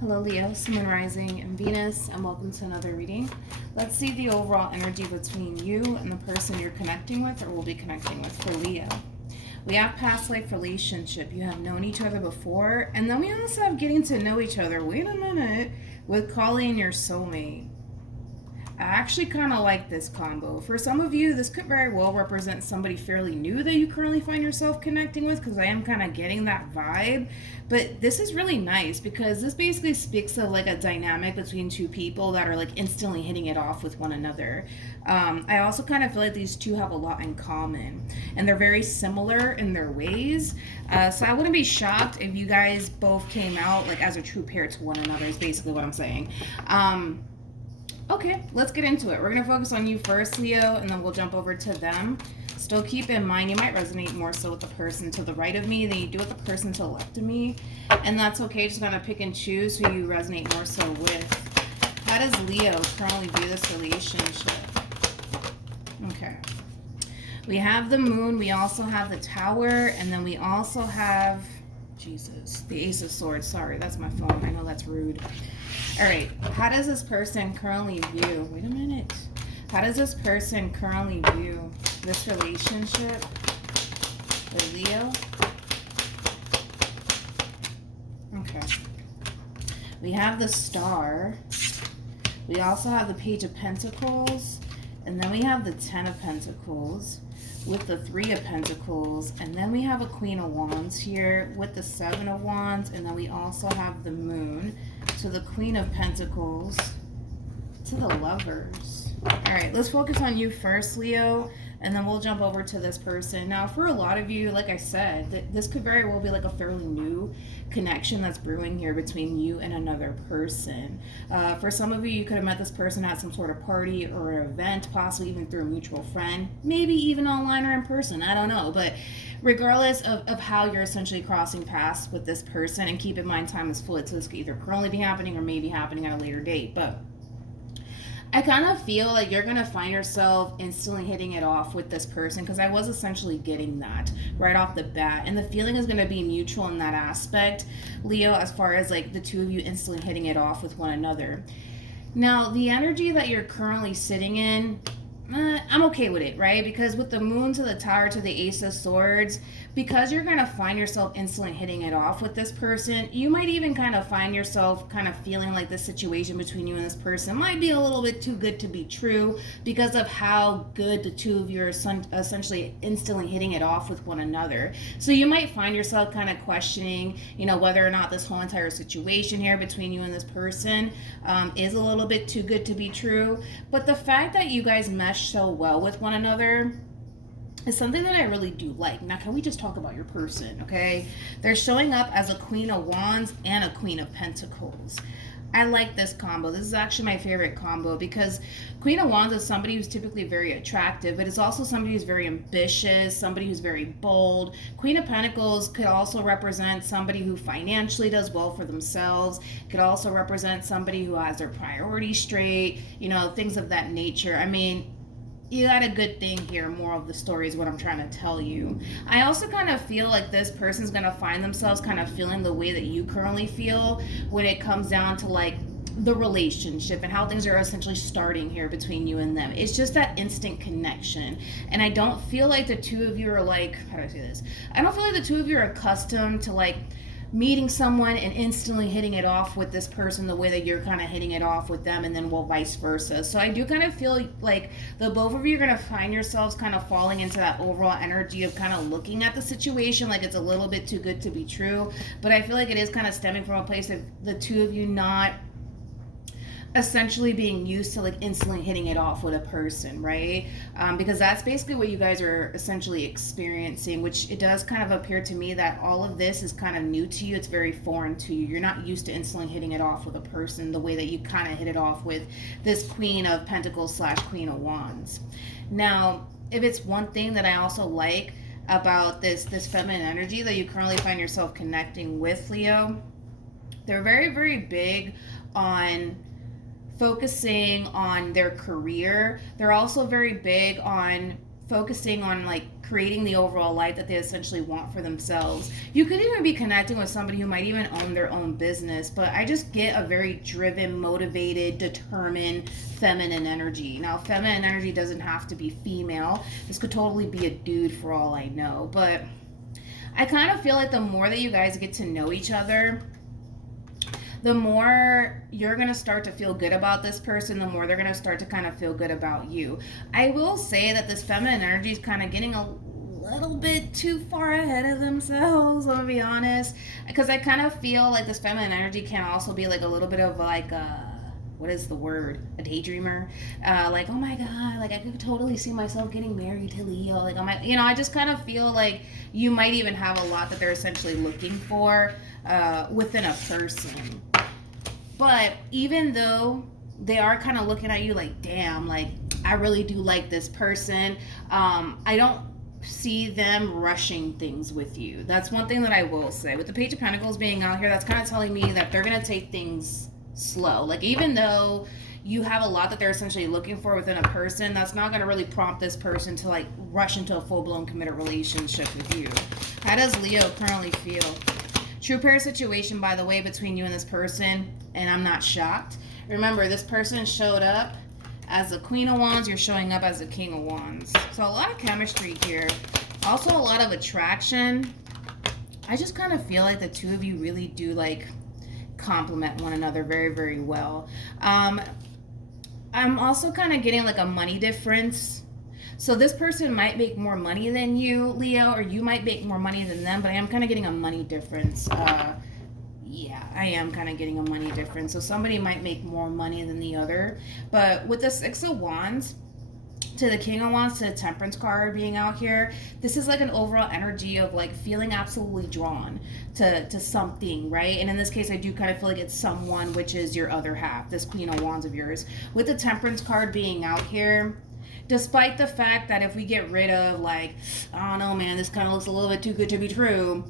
Hello Leo, Sun, Moon, Rising, and Venus, and welcome to another reading. Let's see the overall energy between you and the person you're connecting with or will be connecting with for Leo. We have past life relationship. You have known each other before, and then we also have getting to know each other. Wait a minute, with calling your soulmate. I actually kind of like this combo. For some of you, this could very well represent somebody fairly new that you currently find yourself connecting with, because I am kind of getting that vibe. But this is really nice because this basically speaks of like a dynamic between two people that are like instantly hitting it off with one another. I also kind of feel like these two have a lot in common, and they're very similar in their ways. So I wouldn't be shocked if you guys both came out like as a true pair to one another, is basically what I'm saying. Okay, let's get into it. We're going to focus on you first, Leo, and then we'll jump over to them. Still keep in mind, you might resonate more so with the person to the right of me than you do with the person to the left of me. And that's okay. Just going to pick and choose who you resonate more so with. How does Leo currently view this relationship? Okay. We have the moon. We also have the tower. And then we also have, Jesus, the ace of swords. Sorry, that's my phone. I know that's rude. All right, how does this person currently view, wait a minute, how does this person currently view this relationship with Leo? Okay. We have the Star. We also have the Page of Pentacles. And then we have the Ten of Pentacles with the Three of Pentacles. And then we have a Queen of Wands here with the Seven of Wands. And then we also have the Moon. So the Queen of Pentacles to the Lovers. All right, let's focus on you first, Leo, and then we'll jump over to this person. Now, for a lot of you, like I said, this could very well be like a fairly new connection that's brewing here between you and another person. For some of you, you could have met this person at some sort of party or event, possibly even through a mutual friend, maybe even online or in person, I don't know. But regardless of how you're essentially crossing paths with this person, and keep in mind time is fluid, so this could either currently be happening or maybe happening at a later date. But I kind of feel like you're going to find yourself instantly hitting it off with this person, because I was essentially getting that right off the bat. And the feeling is going to be mutual in that aspect, Leo, as far as like the two of you instantly hitting it off with one another. Now, the energy that you're currently sitting in, I'm okay with it, right? Because with the moon to the tower to the ace of swords, because you're going to find yourself instantly hitting it off with this person, you might even kind of find yourself kind of feeling like the situation between you and this person might be a little bit too good to be true, because of how good the two of you are essentially instantly hitting it off with one another. So you might find yourself kind of questioning, whether or not this whole entire situation here between you and this person is a little bit too good to be true. But the fact that you guys mesh so well with one another is something that I really do like. Now, can we just talk about your person, okay? They're showing up as a Queen of Wands and a Queen of Pentacles. I like this combo. This is actually my favorite combo, because Queen of Wands is somebody who's typically very attractive, but it's also somebody who's very ambitious, somebody who's very bold. Queen of Pentacles could also represent somebody who financially does well for themselves. Could also represent somebody who has their priorities straight, things of that nature. I mean, you got a good thing here. Moral of the story is what I'm trying to tell you. I also kind of feel like this person's going to find themselves kind of feeling the way that you currently feel when it comes down to like the relationship and how things are essentially starting here between you and them. It's just that instant connection. And I don't feel like the two of you are like, how do I say this? I don't feel like the two of you are accustomed to like meeting someone and instantly hitting it off with this person the way that you're kind of hitting it off with them, and then vice versa. So I do kind of feel like the both of you are going to find yourselves kind of falling into that overall energy of kind of looking at the situation like it's a little bit too good to be true. But I feel like it is kind of stemming from a place of the two of you not essentially being used to like instantly hitting it off with a person, right? Because that's basically what you guys are essentially experiencing, which it does kind of appear to me that all of this is kind of new to you. It's very foreign to you. You're not used to instantly hitting it off with a person the way that you kind of hit it off with this Queen of Pentacles / Queen of Wands. Now, if it's one thing that I also like about this feminine energy that you currently find yourself connecting with, Leo, they're very, very big on focusing on their career. They're also very big on focusing on like creating the overall life that they essentially want for themselves. You could even be connecting with somebody who might even own their own business, but I just get a very driven, motivated, determined, feminine energy. Now, feminine energy doesn't have to be female. This could totally be a dude for all I know, but I kind of feel like the more that you guys get to know each other, the more you're going to start to feel good about this person, the more they're going to start to kind of feel good about you. I will say that this feminine energy is kind of getting a little bit too far ahead of themselves, I'm going to be honest. Because I kind of feel like this feminine energy can also be like a little bit of like what is the word? A daydreamer. Like, oh my God, like I could totally see myself getting married to Leo. Like, I just kind of feel like you might even have a lot that they're essentially looking for within a person. But even though they are kind of looking at you like, damn, like I really do like this person, I don't see them rushing things with you. That's one thing that I will say. With the Page of Pentacles being out here, that's kind of telling me that they're going to take things slow. Like, even though you have a lot that they're essentially looking for within a person, that's not going to really prompt this person to like rush into a full-blown committed relationship with you. How does Leo currently feel? True pair situation, by the way, between you and this person, and I'm not shocked. Remember, this person showed up as the Queen of Wands, you're showing up as the King of Wands. So a lot of chemistry here. Also a lot of attraction. I just kind of feel like the two of you really do like complement one another very, very well. I'm also kind of getting like a money difference. So this person might make more money than you, Leo, or you might make more money than them, but I am kind of getting a money difference. Yeah, I am kind of getting a money difference. So somebody might make more money than the other. But with the Six of Wands to the King of Wands to the Temperance card being out here, this is like an overall energy of like feeling absolutely drawn to something, right? And in this case, I do kind of feel like it's someone, which is your other half, this Queen of Wands of yours. With the Temperance card being out here, despite the fact that if we get rid of like, I don't know, man, this kind of looks a little bit too good to be true,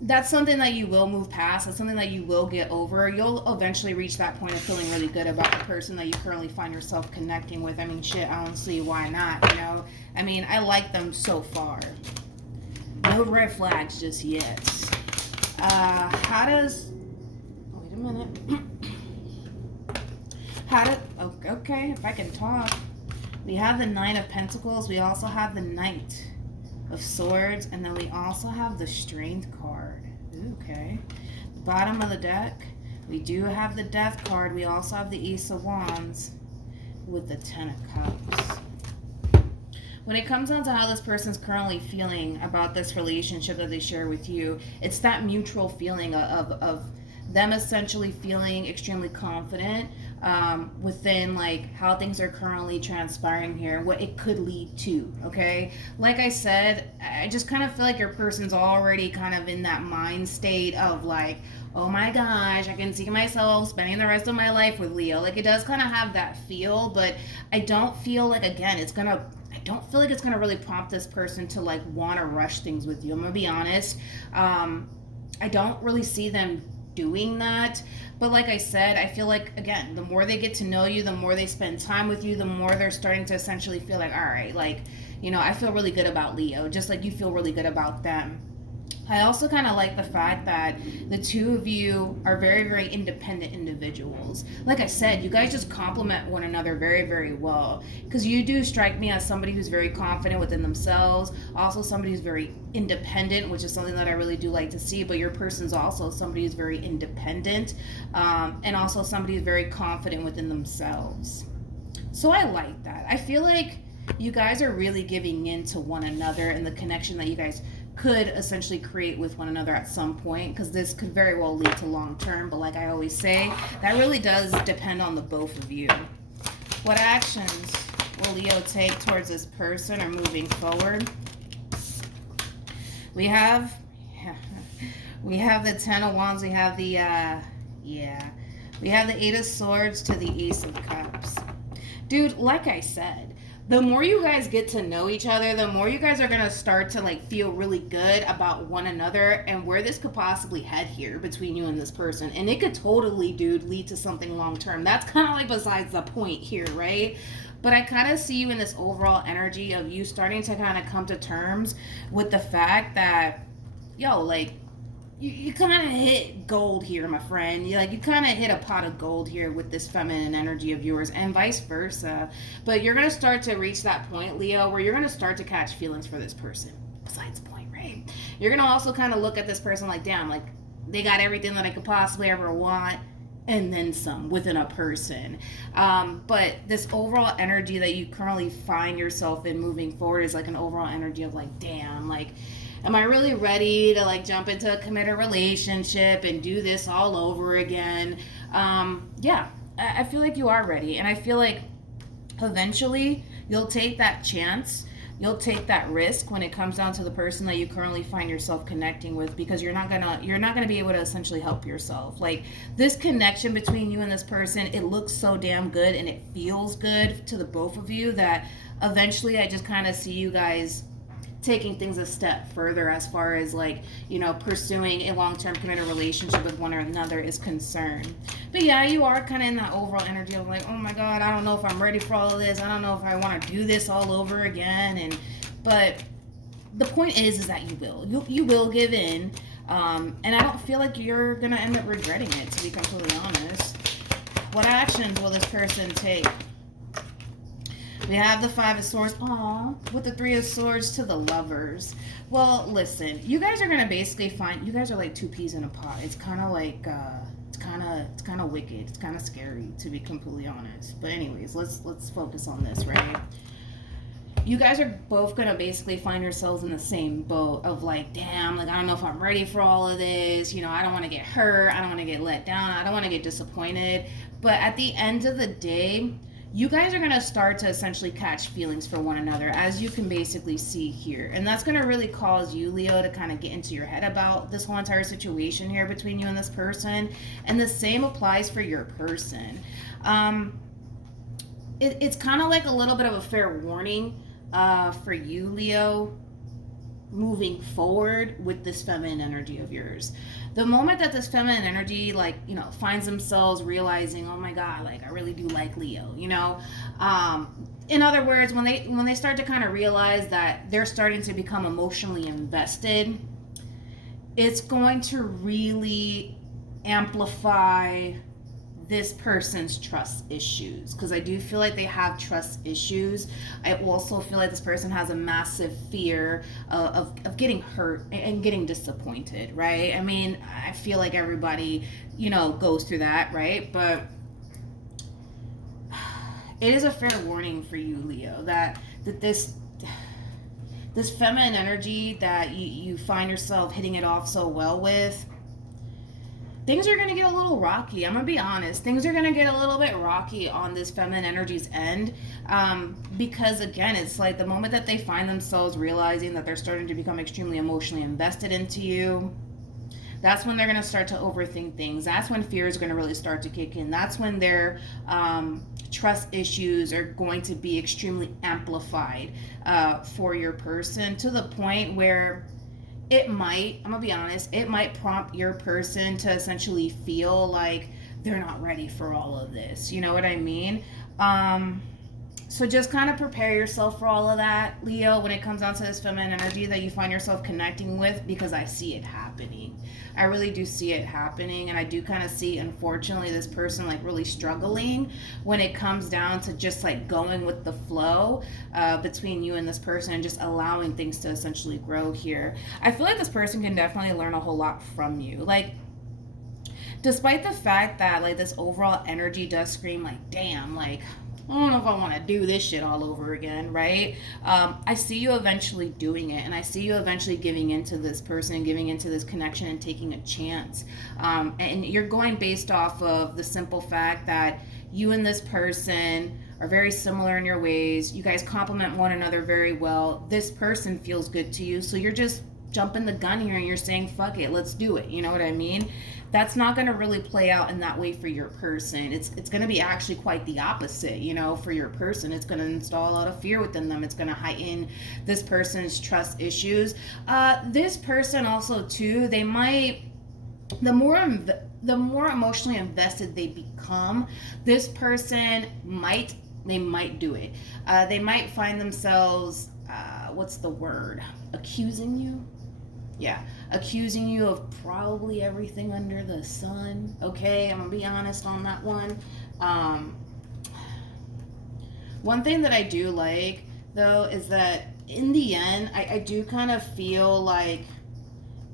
that's something that you will move past. That's something that you will get over. You'll eventually reach that point of feeling really good about the person that you currently find yourself connecting with. I mean, shit, I don't see why not, you know? I mean, I like them so far. No red flags just yet. How does... Wait a minute. Okay, if I can talk. We have the Nine of Pentacles. We also have the Knight of Swords. And then we also have the Strength card. Okay. Bottom of the deck, we do have the Death card. We also have the Ace of Wands with the Ten of Cups. When it comes down to how this person's currently feeling about this relationship that they share with you, it's that mutual feeling of them essentially feeling extremely confident within like how things are currently transpiring here, what it could lead to. Okay, like I said, I just kind of feel like your person's already kind of in that mind state of like, oh my gosh, I can see myself spending the rest of my life with Leo. Like, it does kind of have that feel, but I don't feel like, again, I don't feel like it's gonna really prompt this person to like want to rush things with you. I'm gonna be honest. I don't really see them doing that, but like I said, I feel like, again, the more they get to know you, the more they spend time with you, the more they're starting to essentially feel like, all right, like, you know, I feel really good about Leo, just like you feel really good about them. I also kind of like the fact that the two of you are very, very independent individuals. Like I said, you guys just complement one another very, very well. Because you do strike me as somebody who's very confident within themselves. Also somebody who's very independent, which is something that I really do like to see. But your person's also somebody who's very independent. And also somebody who's very confident within themselves. So I like that. I feel like you guys are really giving in to one another and the connection that you guys could essentially create with one another at some point, because this could very well lead to long term, but like I always say, that really does depend on the both of you. What actions will Leo take towards this person or moving forward? We have the Ten of Wands, we have the we have the Eight of Swords to the Ace of Cups. Dude, like I said, the more you guys get to know each other, the more you guys are gonna start to like feel really good about one another and where this could possibly head here between you and this person. And it could totally, dude, lead to something long term. That's kind of like besides the point here, right? But I kind of see you in this overall energy of you starting to kind of come to terms with the fact that, yo, like, you kind of hit gold here, my friend. You kind of hit a pot of gold here with this feminine energy of yours, and vice versa. But you're gonna start to reach that point, Leo, where you're gonna start to catch feelings for this person. Besides the point, right? You're gonna also kind of look at this person like, damn, like they got everything that I could possibly ever want, and then some within a person. But this overall energy that you currently find yourself in moving forward is like an overall energy of like, damn, like, am I really ready to like jump into a committed relationship and do this all over again? Yeah, I feel like you are ready. And I feel like eventually you'll take that chance. You'll take that risk when it comes down to the person that you currently find yourself connecting with, because you're not gonna be able to essentially help yourself. Like, this connection between you and this person, it looks so damn good and it feels good to the both of you that eventually I just kind of see you guys taking things a step further as far as like, you know, pursuing a long-term committed relationship with one another is concerned. But yeah, you are kind of in that overall energy of like, oh my god, I don't know if I'm ready for all of this, I don't know if I want to do this all over again. But the point is that you will give in, and I don't feel like you're gonna end up regretting it, to be completely honest. What actions will this person take? We have the Five of Swords, with the Three of Swords to the Lovers. Well, listen, you guys are gonna basically find, you guys are like two peas in a pod. It's kind of like, it's kind of wicked. It's kind of scary, to be completely honest. But anyways, let's focus on this, right? You guys are both gonna basically find yourselves in the same boat of like, damn, like I don't know if I'm ready for all of this. You know, I don't want to get hurt. I don't want to get let down. I don't want to get disappointed. But at the end of the day, you guys are going to start to essentially catch feelings for one another, as you can basically see here. And that's going to really cause you, Leo, to kind of get into your head about this whole entire situation here between you and this person. And the same applies for your person. It's kind of like a little bit of a fair warning for you, Leo, moving forward with this feminine energy of yours. The moment that this feminine energy, like, you know, finds themselves realizing, oh my god, like I really do like Leo, you know, in other words, when they start to kind of realize that they're starting to become emotionally invested, it's going to really amplify this person's trust issues, because I do feel like they have trust issues. I also feel like this person has a massive fear of getting hurt and getting disappointed, right? I mean, I feel like everybody, you know, goes through that, right? But it is a fair warning for you, Leo, that this feminine energy that you find yourself hitting it off so well with, things are going to get a little rocky. I'm going to be honest. Things are going to get a little bit rocky on this feminine energy's end, because, again, it's like the moment that they find themselves realizing that they're starting to become extremely emotionally invested into you, that's when they're going to start to overthink things. That's when fear is going to really start to kick in. That's when their trust issues are going to be extremely amplified for your person, to the point where it might, I'm gonna be honest, it might prompt your person to essentially feel like they're not ready for all of this. You know what I mean? So just kind of prepare yourself for all of that, Leo, when it comes down to this feminine energy that you find yourself connecting with, because I see it happening. I really do see it happening, and I do kind of see, unfortunately, this person like really struggling when it comes down to just like going with the flow between you and this person and just allowing things to essentially grow here. I feel like this person can definitely learn a whole lot from you. Like, despite the fact that like this overall energy does scream like, damn, like, I don't know if I want to do this shit all over again, right? I see you eventually doing it, and I see you eventually giving into this person, giving into this connection, and taking a chance. And you're going based off of the simple fact that you and this person are very similar in your ways. You guys complement one another very well. This person feels good to you, so you're just jumping the gun here and you're saying, fuck it, let's do it. You know what I mean? that's not going to really play out in that way for your person. It's going to be actually quite the opposite, you know, for your person. It's going to install a lot of fear within them. It's going to heighten this person's trust issues. This person also too, they might, the more emotionally invested they become, this person might do it. They might find themselves, what's the word? Accusing you? Yeah, accusing you of probably everything under the sun. Okay, I'm gonna be honest on that one. One thing that I do like, though, is that in the end, I do kind of feel like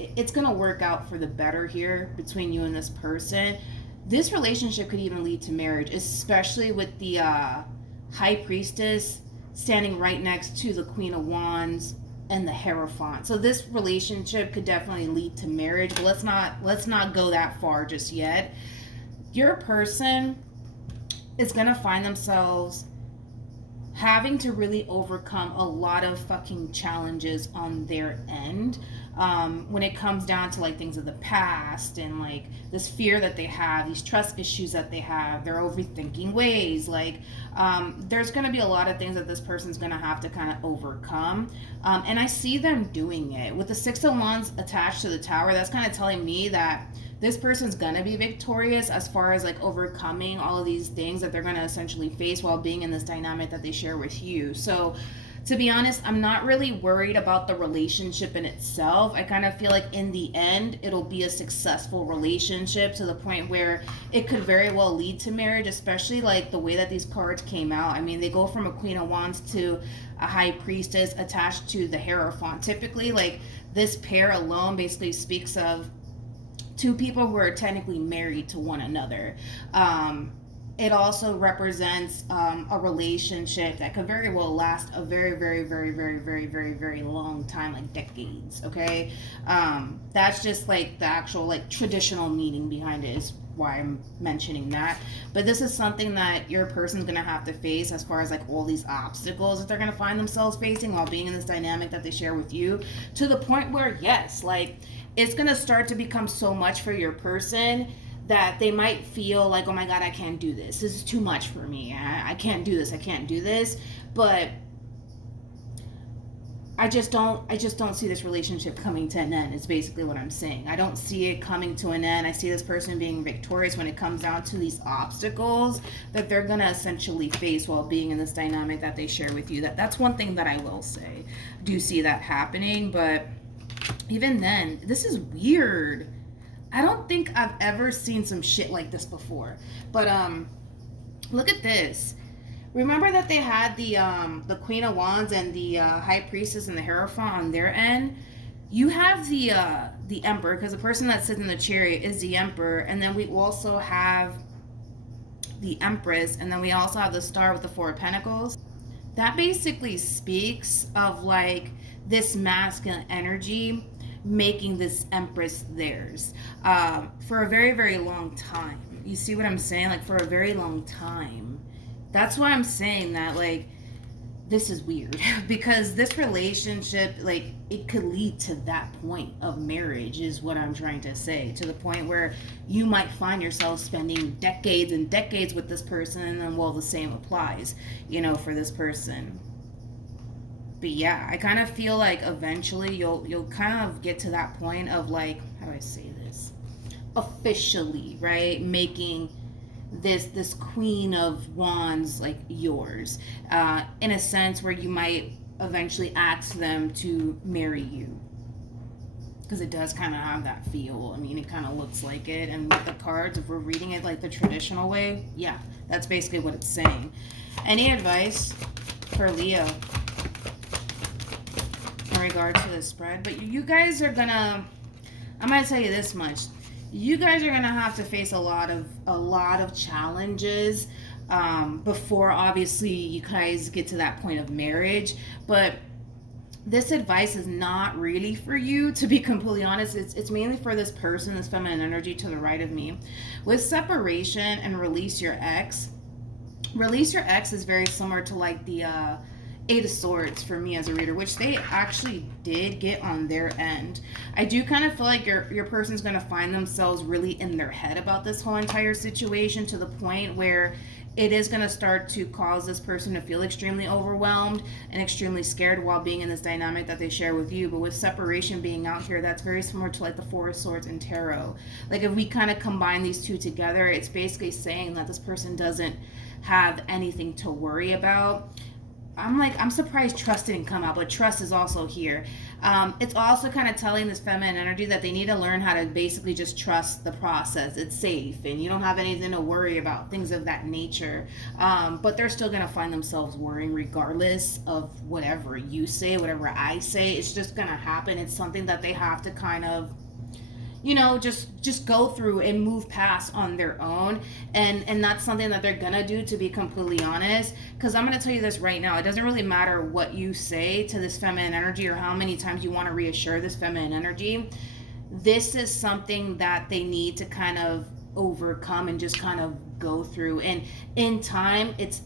it's gonna work out for the better here between you and this person. This relationship could even lead to marriage, especially with the High Priestess standing right next to the Queen of Wands and the Hierophant. So this relationship could definitely lead to marriage, but let's not go that far just yet. Your person is gonna find themselves having to really overcome a lot of fucking challenges on their end, when it comes down to like things of the past and like this fear that they have, these trust issues that they have, their overthinking ways. Like there's going to be a lot of things that this person's going to have to kind of overcome, and I see them doing it with the Six of Wands attached to the Tower. That's kind of telling me that this person's gonna be victorious as far as like overcoming all of these things that they're gonna essentially face while being in this dynamic that they share with you. So to be honest, I'm not really worried about the relationship in itself. I kind of feel like in the end, it'll be a successful relationship to the point where it could very well lead to marriage, especially like the way that these cards came out. I mean, they go from a Queen of Wands to a High Priestess attached to the Hierophant. Typically, like this pair alone basically speaks of two people who are technically married to one another. It also represents a relationship that could very well last a very, very, very, very, very, very, very long time, like decades. Okay, that's just like the actual like traditional meaning behind it is why I'm mentioning that. But this is something that your person's gonna have to face as far as like all these obstacles that they're gonna find themselves facing while being in this dynamic that they share with you, to the point where yes, like it's gonna start to become so much for your person that they might feel like, oh my god, I can't do this. This is too much for me. I can't do this. I can't do this. But I just don't see this relationship coming to an end. Is basically what I'm saying. I don't see it coming to an end. I see this person being victorious when it comes down to these obstacles that they're gonna essentially face while being in this dynamic that they share with you. That's one thing that I will say. I do see that happening, but even then, this is weird. I don't think I've ever seen some shit like this before. But look at this. Remember that they had the Queen of Wands and the High Priestess and the Hierophant on their end? You have the Emperor, because the person that sits in the chariot is the Emperor, and then we also have the Empress, and then we also have the Star with the Four of Pentacles. That basically speaks of like this masculine energy making this Empress theirs for a very, very long time. You see what I'm saying? Like for a very long time. That's why I'm saying that like this is weird because this relationship, like it could lead to that point of marriage is what I'm trying to say, to the point where you might find yourself spending decades and decades with this person, and then well, the same applies, you know, for this person. But yeah, I kind of feel like eventually you'll kind of get to that point of like, how do I say this? Officially, right? Making this Queen of Wands like yours, in a sense where you might eventually ask them to marry you. Because it does kind of have that feel. I mean, it kind of looks like it. And with the cards, if we're reading it like the traditional way, yeah, that's basically what it's saying. Any advice for Leo in regards to the spread? But you guys are gonna, I'm gonna tell you this much, you guys are gonna have to face a lot of challenges before obviously you guys get to that point of marriage. But this advice is not really for you, to be completely honest. It's mainly for this person, this feminine energy to the right of me. With separation and release your ex is very similar to like the Eight of Swords for me as a reader, which they actually did get on their end. I do kind of feel like your person's going to find themselves really in their head about this whole entire situation, to the point where it is going to start to cause this person to feel extremely overwhelmed and extremely scared while being in this dynamic that they share with you. But with separation being out here, that's very similar to like the Four of Swords and Tarot. Like if we kind of combine these two together, it's basically saying that this person doesn't have anything to worry about. I'm surprised trust didn't come out, but trust is also here. It's also kind of telling this feminine energy that they need to learn how to basically just trust the process. It's safe and you don't have anything to worry about, things of that nature. But they're still going to find themselves worrying regardless of whatever you say, whatever I say. It's just going to happen. It's something that they have to kind of, just go through and move past on their own. And that's something that they're gonna do, to be completely honest. Because I'm gonna tell you this right now, it doesn't really matter what you say to this feminine energy or how many times you want to reassure this feminine energy. This is something that they need to kind of overcome and just kind of go through. And in time, it's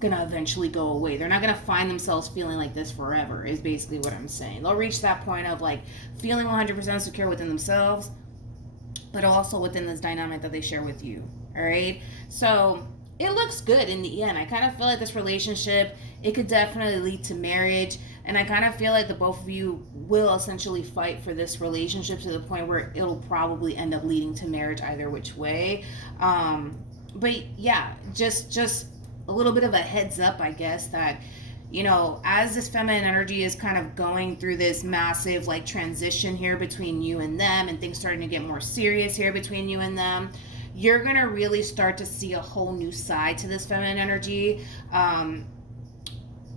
gonna eventually go away. They're not gonna find themselves feeling like this forever, is basically what I'm saying. They'll reach that point of like feeling 100% secure within themselves, but also within this dynamic that they share with you. All right, so it looks good in the end. I kind of feel like this relationship, it could definitely lead to marriage, and I kind of feel like the both of you will essentially fight for this relationship to the point where it'll probably end up leading to marriage either which way. But yeah, just a little bit of a heads up, I guess, that as this feminine energy is kind of going through this massive like transition here between you and them, and things starting to get more serious here between you and them, you're gonna really start to see a whole new side to this feminine energy.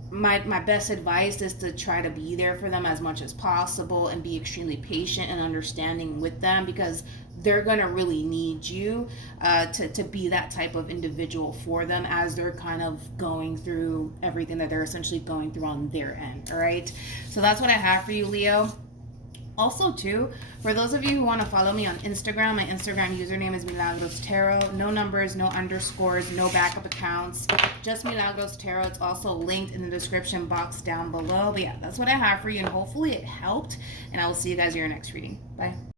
My best advice is to try to be there for them as much as possible and be extremely patient and understanding with them, because they're going to really need you to be that type of individual for them as they're kind of going through everything that they're essentially going through on their end. All right, so that's what I have for you, Leo. Also, too, for those of you who want to follow me on Instagram, my Instagram username is MilagrosTarot. No numbers, no underscores, no backup accounts. Just MilagrosTarot. It's also linked in the description box down below. But yeah, that's what I have for you, and hopefully it helped. And I will see you guys in your next reading. Bye.